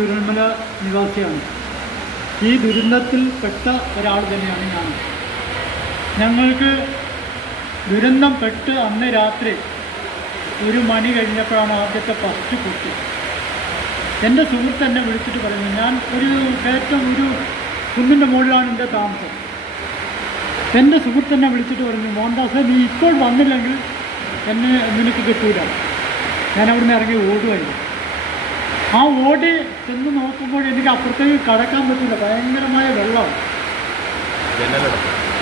ചുരുൾമല നിവാസിയാണ്. ഈ ദുരന്തത്തിൽപ്പെട്ട ഒരാൾ തന്നെയാണ് ഞാൻ. ഞങ്ങൾക്ക് ദുരന്തം പെട്ട് അന്ന് രാത്രി ഒരു മണി കഴിഞ്ഞപ്പോഴാണ് ആദ്യത്തെ ഫസ്റ്റ് കുട്ടി. എന്റെ സുഹൃത്ത് എന്നെ വിളിച്ചിട്ട് പറയുന്നു ഞാൻ ഒരു കയറ്റം ഒരു കുന്നിന്റെ മുകളിലാണ് എന്റെ താമസം. എന്റെ സുഹൃത്ത് എന്നെ വിളിച്ചിട്ട് പറഞ്ഞു മോഹൻദാസ് നീ ഇപ്പോൾ വന്നില്ലെങ്കിൽ എന്നെ നിനക്ക് കിട്ടൂല. ഞാൻ അവിടുന്ന് ഇറങ്ങി ഓടുമായിരുന്നു ആ ഓടി ചെന്ന് നോക്കുമ്പോൾ എനിക്ക് അപ്പുറത്തേക്ക് കടക്കാൻ പറ്റില്ല. ഭയങ്കരമായ വെള്ളം.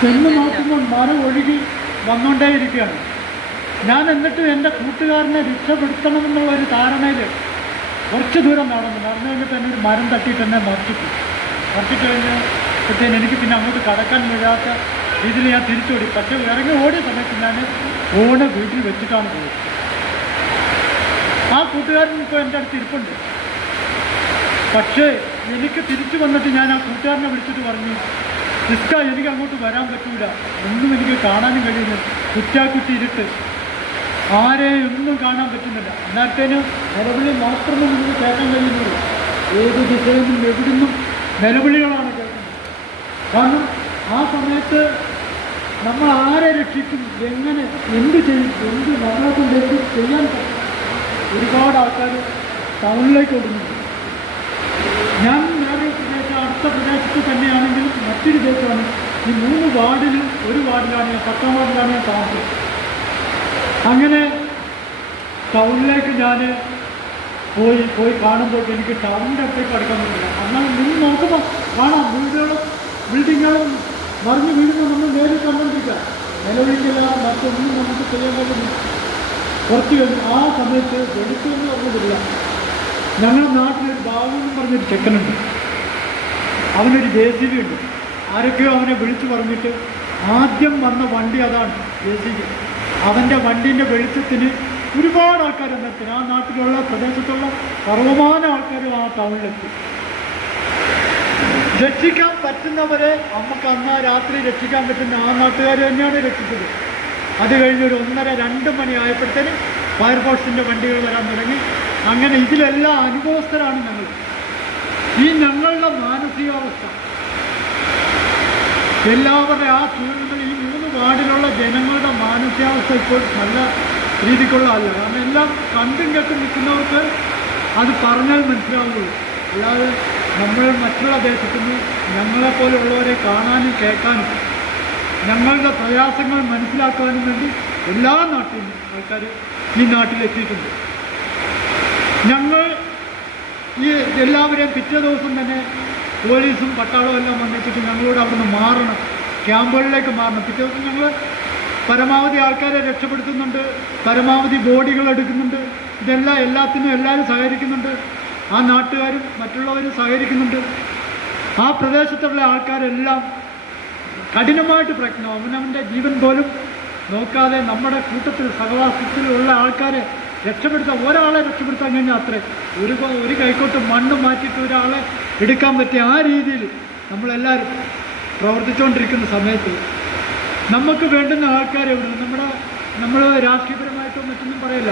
ചെന്ന് നോക്കുമ്പോൾ മരം ഒഴുകി വന്നുകൊണ്ടേയിരിക്കുകയാണ് ഞാൻ എന്നിട്ട് എന്റെ കൂട്ടുകാരനെ രക്ഷപ്പെടുത്തണമെന്നുള്ള ഒരു ധാരണയിൽ കുറച്ച് ദൂരം നടന്നു. നടന്നു കഴിഞ്ഞപ്പോൾ എന്നെ ഒരു മരം തട്ടിയിട്ട് എന്നെ മറിച്ചിട്ടു. മറിച്ചിട്ട് കഴിഞ്ഞപ്പോഴത്തേന് എനിക്ക് പിന്നെ അങ്ങോട്ട് കടക്കാൻ വരാത്ത രീതിയിൽ ഞാൻ തിരിച്ചോടി. പക്ഷേ ഇറങ്ങി ഓടിയ സമയത്ത് ഞാൻ ഫോണ് വീട്ടിൽ വെച്ചിട്ടാണ് പോയത്. ആ കൂട്ടുകാരൻ ഇപ്പോൾ എന്റെ അടുത്ത് ഇരിപ്പുണ്ട്. പക്ഷേ എനിക്ക് തിരിച്ചു വന്നിട്ട് ഞാൻ ആ കൂട്ടുകാരനെ വിളിച്ചിട്ട് പറഞ്ഞു ഇസ്ക എനിക്ക് അങ്ങോട്ട് വരാൻ പറ്റൂല. ഒന്നും എനിക്ക് കാണാനും കഴിയുന്നില്ല കുറ്റാക്കുറ്റി ഇരുട്ട്. ആരെയും ഒന്നും കാണാൻ പറ്റുന്നില്ല. എന്നാത്തേന് നിലവിളി മാത്രമേ നമുക്ക് കേൾക്കാൻ കഴിയുന്നുള്ളൂ ഏത് ദിശയിലും എവിടുന്നും നിലവിളികളാണ് കേൾക്കുന്നത്. കാരണം ആ സമയത്ത് നമ്മൾ ആരെ രക്ഷിക്കും എങ്ങനെ എന്ത് ചെയ്യും എന്ത് നമ്മളെ കൊണ്ട് എന്ത് ചെയ്യാൻ പറ്റും? ഒരുപാട് ആൾക്കാർ ടൗണിലേക്ക് ഓടുന്നുണ്ട്. ഞാൻ വേറെ പ്രദേശം അടുത്ത പ്രദേശത്ത് തന്നെയാണെങ്കിലും മറ്റൊരു ദേശമാണ്. ഈ മൂന്ന് വാർഡിലും ഒരു വാർഡിലാണ് ഞാൻ പത്താം വാർഡിലാണ് ഞാൻ താമസം അങ്ങനെ ടൗണിലേക്ക് ഞാൻ പോയി പോയി കാണുമ്പോൾ എനിക്ക് ടൗണിന്റെ അടുത്തേക്ക് അടുക്കാൻ പറ്റില്ല. എന്നാൽ നിന്ന് നോക്കുമ്പോൾ കാണാം വീടുകളും ബിൽഡിങ്ങുകളും മറിഞ്ഞ് വീഴുമ്പോൾ നമ്മൾ നേരിൽ കണ്ടുകൊണ്ടിരിക്കുക. നിലവിളിക്കില്ല മറ്റൊന്നും നമുക്ക് ചെയ്യാൻ പറ്റുന്നില്ല കുറച്ച് ആ സമയത്ത് വെളുത്തെന്ന് പറഞ്ഞതില്ല ഞങ്ങളുടെ നാട്ടിലൊരു ബാബു എന്ന് പറഞ്ഞൊരു ചെക്കനുണ്ട്. അവനൊരു ജെ സി ബി ഉണ്ട്. ആരൊക്കെയോ അവനെ വിളിച്ചു പറഞ്ഞിട്ട് ആദ്യം വന്ന വണ്ടി അതാണ് ജെ സി ബി. അവന്റെ വണ്ടീന്റെ വെളിച്ചത്തിന് ഒരുപാട് ആൾക്കാർ ആ നാട്ടിലുള്ള പ്രദേശത്തുള്ള സർവമാന ആൾക്കാരും ആ ടൗണിലെത്തി. രക്ഷിക്കാൻ പറ്റുന്നവരെ നമുക്ക് അന്ന് ആ രാത്രി രക്ഷിക്കാൻ പറ്റുന്ന ആ നാട്ടുകാർ തന്നെയാണ് രക്ഷിച്ചത്. അത് കഴിഞ്ഞൊരു ഒന്നര രണ്ട് മണി ആയപ്പോഴത്തേന് ഫയർഫോഴ്സിന്റെ വണ്ടികൾ വരാൻ തുടങ്ങി. അങ്ങനെ ഇതിലെല്ലാം അനുഭവസ്ഥരാണ് ഞങ്ങൾ. ഈ ഞങ്ങളുടെ മാനസികാവസ്ഥ. എല്ലാവരുടെ ആ ചൂടുകൾ ഈ മൂന്ന് വാർഡിലുള്ള ജനങ്ങളുടെ മാനസികാവസ്ഥ ഇപ്പോൾ നല്ല രീതിക്കുള്ള അല്ല. കാരണം എല്ലാം കണ്ടും കേട്ടും നിൽക്കുന്നവർക്ക് അത് പറഞ്ഞാൽ മനസ്സിലാവുള്ളൂ. അല്ലാതെ നമ്മൾ മറ്റുള്ള ദേശത്തു നിന്ന് ഞങ്ങളെപ്പോലെയുള്ളവരെ കാണാനും കേൾക്കാനും ഞങ്ങളുടെ പ്രയാസങ്ങൾ മനസ്സിലാക്കാനും വേണ്ടി എല്ലാ നാട്ടിലും ആൾക്കാർ ഈ നാട്ടിലെത്തിയിട്ടുണ്ട്. ഞങ്ങൾ ഈ എല്ലാവരെയും പിറ്റേ ദിവസം തന്നെ പോലീസും പട്ടാളവും എല്ലാം വന്നിട്ട് ഞങ്ങളോട് അവിടുന്ന് മാറണം. ക്യാമ്പുകളിലേക്ക് മാറണം. പിറ്റേ ദിവസം ഞങ്ങൾ പരമാവധി ആൾക്കാരെ രക്ഷപ്പെടുത്തുന്നുണ്ട്. പരമാവധി ബോഡികൾ എടുക്കുന്നുണ്ട്. ഇതെല്ലാം എല്ലാത്തിനും എല്ലാവരും സഹകരിക്കുന്നുണ്ട്. ആ നാട്ടുകാരും മറ്റുള്ളവരും സഹകരിക്കുന്നുണ്ട്. ആ പ്രദേശത്തുള്ള ആൾക്കാരെല്ലാം കഠിനമായിട്ട് പ്രയത്നം. അവനവന്റെ ജീവൻ പോലും നോക്കാതെ നമ്മുടെ കൂട്ടത്തിൽ സഹവാസത്തിലുള്ള ആൾക്കാരെ രക്ഷപ്പെടുത്താൻ ഒരാളെ രക്ഷപ്പെടുത്താൻ കഴിഞ്ഞാൽ അത്രേ ഒരു ഒരു കൈക്കോട്ട് മണ്ണ് മാറ്റിയിട്ട് ഒരാളെ എടുക്കാൻ പറ്റിയ ആ രീതിയിൽ നമ്മളെല്ലാവരും പ്രവർത്തിച്ചുകൊണ്ടിരിക്കുന്ന സമയത്ത് നമുക്ക് വേണ്ടുന്ന ആൾക്കാരെ എവിടെ നമ്മുടെ നമ്മൾ രാഷ്ട്രീയപരമായിട്ടോ മറ്റൊന്നും പറയില്ല.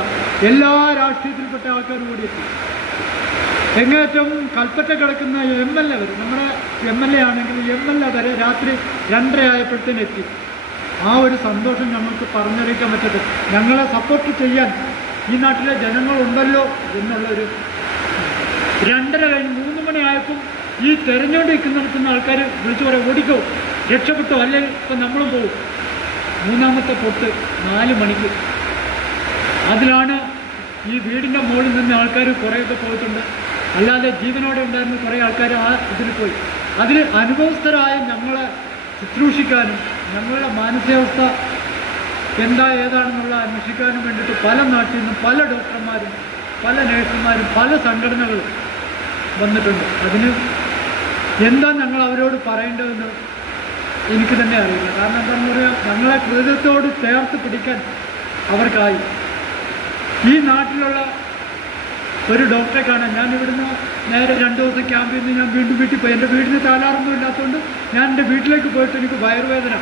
എല്ലാ രാഷ്ട്രീയത്തിൽപ്പെട്ട ആൾക്കാരും കൂടി എത്തി. എങ്ങേറ്റം കൽപ്പറ്റ കിടക്കുന്ന എം എൽ എ വരും. നമ്മുടെ എം എൽ എ ആണെങ്കിൽ എം എൽ എ വരെ രാത്രി രണ്ടര ആയപ്പോഴത്തേന് ആ ഒരു സന്തോഷം ഞങ്ങൾക്ക് പറഞ്ഞറിയിക്കാൻ പറ്റത്തില്ല ഞങ്ങളെ സപ്പോർട്ട് ചെയ്യാൻ ഈ നാട്ടിലെ ജനങ്ങളുണ്ടല്ലോ എന്നുള്ളൊരു രണ്ടര കഴിഞ്ഞ് മൂന്ന് മണി ആയപ്പോൾ ഈ തെരഞ്ഞുകൊണ്ട് നിൽക്കുന്ന ആൾക്കാർ വിളിച്ചു പറയാം ഓടിക്കോ രക്ഷപ്പെട്ടോ അല്ലെങ്കിൽ ഇപ്പം നമ്മളും പോകും മൂന്നാമത്തെ പൊട്ട് നാല് മണിക്ക്. അതിലാണ് ഈ വീടിന്റെ മുകളിൽ നിന്ന് ആൾക്കാർ കുറേയൊക്കെ പോയിട്ടുണ്ട്. അല്ലാതെ ജീവനോടെ ഉണ്ടായിരുന്ന കുറേ ആൾക്കാർ ആ ഇതിൽ പോയി. അതിൽ അനുഭവസ്ഥരായ ഞങ്ങളെ ശുശ്രൂഷിക്കാനും ഞങ്ങളുടെ മാനസികാവസ്ഥ എന്താ ഏതാണെന്നുള്ള അന്വേഷിക്കാനും വേണ്ടിയിട്ട് പല നാട്ടിൽ നിന്നും പല ഡോക്ടർമാരും പല നഴ്സുമാരും പല സംഘടനകളും വന്നിട്ടുണ്ട്. അതിന് എന്താ ഞങ്ങൾ അവരോട് പറയേണ്ടതെന്ന് എനിക്ക് തന്നെ അറിയില്ല. കാരണം എന്താണെന്ന് പറയാം ഞങ്ങളെ ഹൃദയത്തോട് ചേർത്ത് പിടിക്കാൻ അവർക്കായി. ഈ നാട്ടിലുള്ള ഒരു ഡോക്ടറെ കാണാൻ ഞാൻ ഇവിടുന്ന് നേരെ രണ്ട് ദിവസം ക്യാമ്പിൽ നിന്ന് ഞാൻ വീണ്ടും വീട്ടിൽ പോയി. എന്റെ വീടിന് താലാറൊന്നും ഇല്ലാത്തതുകൊണ്ട് ഞാൻ എന്റെ വീട്ടിലേക്ക് പോയിട്ട് എനിക്ക് വയറുവേദന.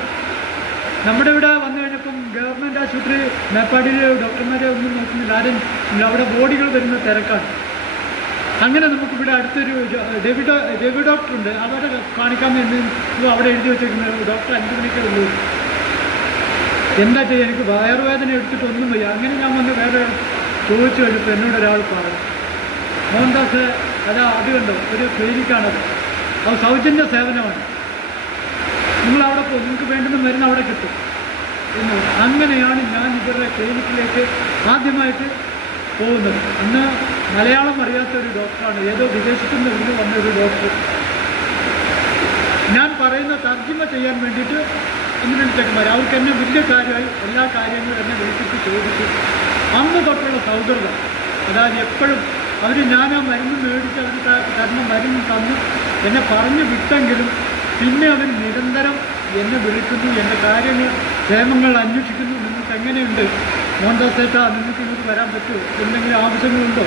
നമ്മുടെ ഇവിടെ വന്നു ഗവൺമെന്റ് ആശുപത്രി മേപ്പാടിയിലെ ഡോക്ടർമാരെ ഒന്നും നോക്കുന്നില്ല. ആരും അവിടെ ബോഡികൾ വരുന്ന തിരക്കാണ്. അങ്ങനെ നമുക്കിവിടെ അടുത്തൊരു ജ- രവി ഡോ- രവി ഡോക്ടർ ഉണ്ട്. അവരെ കാണിക്കാൻ വേണ്ടി അവിടെ എഴുതി വെച്ചേക്കുന്നത് ഡോക്ടർ അഞ്ച് മണിക്കേ ഉള്ളൂ. എന്താ ചെയ്യുക എനിക്ക് വയറുവേദന എടുത്തിട്ട് ഒന്നും വയ്യ. അങ്ങനെ ഞാൻ വന്ന് വേറെ ചോദിച്ചു കഴിഞ്ഞപ്പോൾ എന്നോട് ഒരാൾ പറഞ്ഞു. മോഹൻദാസ് അതാ അത് കണ്ടോ? ഒരു ക്ലിനിക്കാണത് അത്. സൗജന്യ സേവനമാണ്. നിങ്ങൾ അവിടെ പോകും നിങ്ങൾക്ക് വേണ്ടുന്ന മരുന്ന് അവിടെ കിട്ടും. അങ്ങനെയാണ് ഞാൻ ഇവരുടെ ക്ലിനിക്കിലേക്ക് ആദ്യമായിട്ട് പോകുന്നത്. അന്ന് മലയാളം അറിയാത്ത ഒരു ഡോക്ടറാണ്. ഏതോ വിദേശത്തു നിന്ന് ഇവിടെ വന്ന ഒരു ഡോക്ടർ. ഞാൻ പറയുന്ന തർജിമ ചെയ്യാൻ വേണ്ടിയിട്ട് രണ്ട് അവർക്ക് എന്നെ വലിയ കാര്യമായി എല്ലാ കാര്യങ്ങളും എന്നെ വിളിച്ചിട്ട് ചോദിച്ചു. അന്ന് തൊട്ടുള്ള സൗഹൃദം. അതായത് എപ്പോഴും അവർ ഞാൻ ആ മരുന്ന് മേടിച്ച് അവർ തരുന്ന മരുന്ന് തന്നു. എന്നെ പറഞ്ഞു വിട്ടെങ്കിലും പിന്നെ അവർ നിരന്തരം എന്നെ വിളിക്കുന്നു. എന്റെ കാര്യങ്ങൾ ക്ഷേമങ്ങൾ അന്വേഷിക്കുന്നു. നിങ്ങൾക്ക് എങ്ങനെയുണ്ട്? മോഹൻദാസ് ചേട്ടാ നിങ്ങൾക്ക് ഇങ്ങോട്ട് വരാൻ പറ്റുമോ? എന്തെങ്കിലും ആവശ്യങ്ങളുണ്ടോ?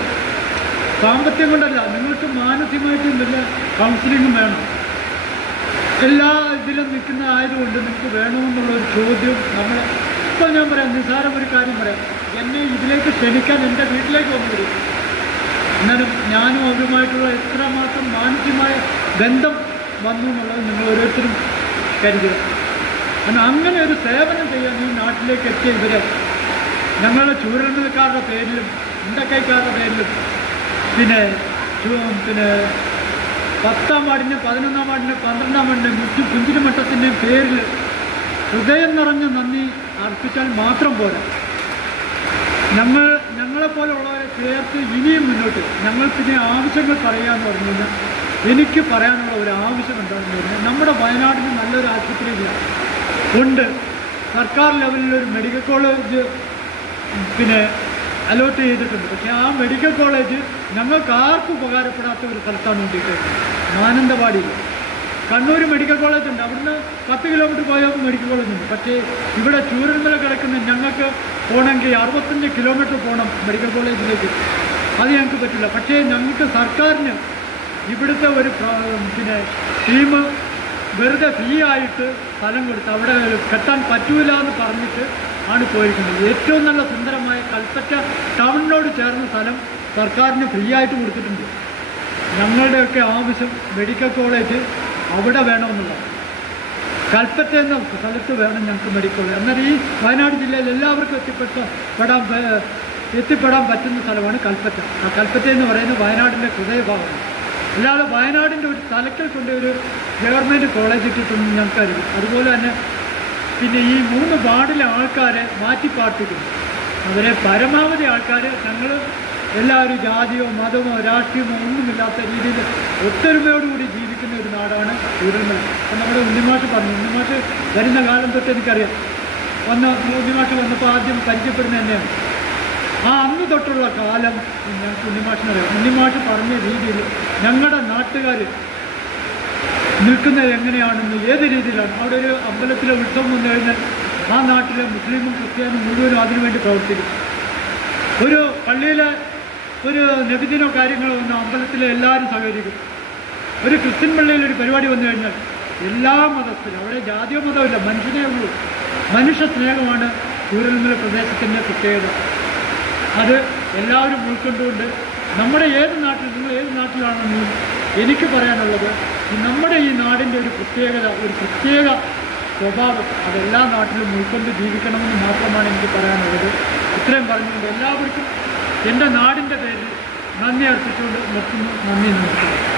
സാമ്പത്തികം കൊണ്ടല്ല നിങ്ങൾക്ക് മാനസികമായിട്ടും വലിയ കൗൺസിലിങ്ങും വേണം. എല്ലാ ഇതിലും നിൽക്കുന്ന ആയതുകൊണ്ട് നിങ്ങൾക്ക് വേണമെന്നുള്ള ഒരു ചോദ്യം നമ്മൾ ഇപ്പം ഞാൻ പറയാം നിസ്സാരം ഒരു കാര്യം പറയാം. എന്നെ ഇതിലേക്ക് ക്ഷണിക്കാൻ എന്റെ വീട്ടിലേക്ക് വന്നു എന്നാലും ഞാനും അവരുമായിട്ടുള്ള എത്രമാത്രം മാനസികമായ ബന്ധം വന്നു എന്നുള്ളത് നിങ്ങൾ ഓരോരുത്തരും കരുതുക. കാരണം അങ്ങനെ ഒരു സേവനം ചെയ്യാൻ ഈ നാട്ടിലേക്ക് എത്തിയ ഇവരെ ഞങ്ങളുടെ ചൂരണക്കാരുടെ പേരിലും ഉണ്ടക്കൈക്കാരുടെ പേരിലും പിന്നെ പിന്നെ പത്താം വാർഡിന്റെ പതിനൊന്നാം വാർഡിന്റെ പന്ത്രണ്ടാം വാർഡിന്റെ മുറ്റു കുഞ്ചിരിമട്ടത്തിന്റെയും പേരിൽ ഹൃദയം നിറഞ്ഞ നന്ദി അർപ്പിച്ചാൽ മാത്രം പോരാ. ഞങ്ങൾ ഞങ്ങളെപ്പോലുള്ളവരെ ചേർത്ത് ഇനിയും മുന്നോട്ട് ഞങ്ങൾക്കിനി ആവശ്യങ്ങൾ പറയാമെന്ന് പറഞ്ഞു കഴിഞ്ഞാൽ എനിക്ക് പറയാനുള്ള ഒരു ആവശ്യം എന്താണെന്ന് പറഞ്ഞാൽ നമ്മുടെ വയനാടിന് നല്ലൊരു ആശുപത്രി ആശുപത്രിയില്ല. ഉണ്ട്. സർക്കാർ ലെവലിൽ ഒരു മെഡിക്കൽ കോളേജ് പിന്നെ അലോട്ട് ചെയ്തിട്ടുണ്ട്. പക്ഷേ ആ മെഡിക്കൽ കോളേജ് ഞങ്ങൾക്ക് ആർക്കും ഉപകാരപ്പെടാത്ത ഒരു സ്ഥലത്താണ് വേണ്ടിയിട്ട് മാനന്തവാടിയിൽ. കണ്ണൂർ മെഡിക്കൽ കോളേജ് ഉണ്ട്. അവിടുന്ന് പത്ത് കിലോമീറ്റർ പോയാൽ മെഡിക്കൽ കോളേജ് ഉണ്ട്. പക്ഷേ ഇവിടെ ചൂരന്മല കിടക്കുന്ന ഞങ്ങൾക്ക് പോകണമെങ്കിൽ അറുപത്തഞ്ച് കിലോമീറ്റർ പോകണം മെഡിക്കൽ കോളേജിലേക്ക് അത് ഞങ്ങൾക്ക് പറ്റില്ല. പക്ഷേ ഞങ്ങൾക്ക് സർക്കാരിന് ഇവിടുത്തെ ഒരു പിന്നെ ടീം വെറുതെ ഫ്രീ ആയിട്ട് സ്ഥലം കൊടുത്ത് അവിടെ കെട്ടാൻ പറ്റൂല എന്ന് പറഞ്ഞിട്ട് ആണ് പോയിരിക്കുന്നത്. ഏറ്റവും നല്ല സുന്ദരമായ കൽപ്പറ്റ ടൗണിനോട് ചേർന്ന സ്ഥലം സർക്കാരിന് ഫ്രീ ആയിട്ട് കൊടുത്തിട്ടുണ്ട്. ഞങ്ങളുടെയൊക്കെ ആവശ്യം മെഡിക്കൽ കോളേജ് അവിടെ വേണമെന്നുള്ളതാണ്. കൽപ്പറ്റ എന്ന സ്ഥലത്ത് വേണം ഞങ്ങൾക്ക് മെഡിക്കൽ കോളേജ് എന്നാൽ ഈ വയനാട് ജില്ലയിൽ എല്ലാവർക്കും എത്തിപ്പെട്ട പെടാൻ എത്തിപ്പെടാൻ പറ്റുന്ന സ്ഥലമാണ് കൽപ്പറ്റ. ആ കൽപ്പറ്റ എന്ന് പറയുന്നത് വയനാടിന്റെ ഹൃദയഭാഗമാണ്. അല്ലാതെ വയനാടിന്റെ ഒരു തലക്കൽ കൊണ്ട് ഒരു ഗവൺമെന്റ് കോളേജ് ഇട്ടിട്ടൊന്നും ഞങ്ങൾക്കറിയില്ല അതുപോലെ തന്നെ പിന്നെ ഈ മൂന്ന് വാർഡിലെ ആൾക്കാരെ മാറ്റിപ്പാർപ്പിക്കുന്നു അവരെ പരമാവധി ആൾക്കാർ ഞങ്ങൾ എല്ലാവരും ജാതിയോ മതമോ രാഷ്ട്രീയമോ ഒന്നുമില്ലാത്ത രീതിയിൽ ഒത്തൊരുമയോടുകൂടി ജീവിക്കുന്ന ഒരു നാടാണ് ഉരുമ അപ്പം നമ്മുടെ ഉണ്ണിമാഷ് പറഞ്ഞു ഉണ്ണിമാഷ് വരുന്ന കാലം തൊട്ട് എനിക്കറിയാം. വന്ന ഉണ്ണിമാഷ് വന്നപ്പോൾ ആദ്യം പരിചയപ്പെടുന്ന തന്നെയാണ് അന്ന് തൊട്ടുള്ള കാലം ഞങ്ങൾക്ക് ഉണ്ണിമാഷിനറിയാം ഉണ്ണിമാഷ് പറഞ്ഞ രീതിയിൽ ഞങ്ങളുടെ നാട്ടുകാർ നിൽക്കുന്നത് എങ്ങനെയാണെന്ന് ഏത് രീതിയിലാണ്? അവിടെ ഒരു അമ്പലത്തിലെ ഉത്സവം വന്നു കഴിഞ്ഞാൽ ആ നാട്ടിലെ മുസ്ലിമും ക്രിസ്ത്യാനും മുഴുവനും അതിനുവേണ്ടി പ്രവർത്തിക്കും. ഒരു പള്ളിയിലെ ഒരു നബിദിനോ കാര്യങ്ങളോ വന്ന അമ്പലത്തിലെ എല്ലാവരും സഹകരിക്കും ഒരു ക്രിസ്ത്യൻ പള്ളിയിൽ ഒരു പരിപാടി വന്നു കഴിഞ്ഞാൽ എല്ലാ മതത്തിലും അവിടെ ജാതിയോ മതമില്ല മനുഷ്യനെ ഉള്ളൂ. മനുഷ്യ സ്നേഹമാണ് ചൂരൽമല പ്രദേശത്തിന്റെ പ്രത്യേകത. അത് എല്ലാവരും ഉൾക്കൊണ്ടുകൊണ്ട് നമ്മുടെ ഏത് നാട്ടിൽ നിങ്ങൾ ഏത് നാട്ടിലാണെന്നും എനിക്ക് പറയാനുള്ളത് നമ്മുടെ ഈ നാടിന്റെ ഒരു പ്രത്യേകത ഒരു പ്രത്യേക സ്വഭാവം അതെല്ലാ നാട്ടിലും ഉൾക്കൊണ്ട് ജീവിക്കണമെന്ന് മാത്രമാണ് എനിക്ക് പറയാനുള്ളത്. ഇത്രയും പറഞ്ഞുകൊണ്ട് എല്ലാവർക്കും എന്റെ നാടിന്റെ പേരിൽ നന്ദി അർപ്പിച്ചുകൊണ്ട് നിർത്തുന്നു. നന്ദി നമസ്കാരം.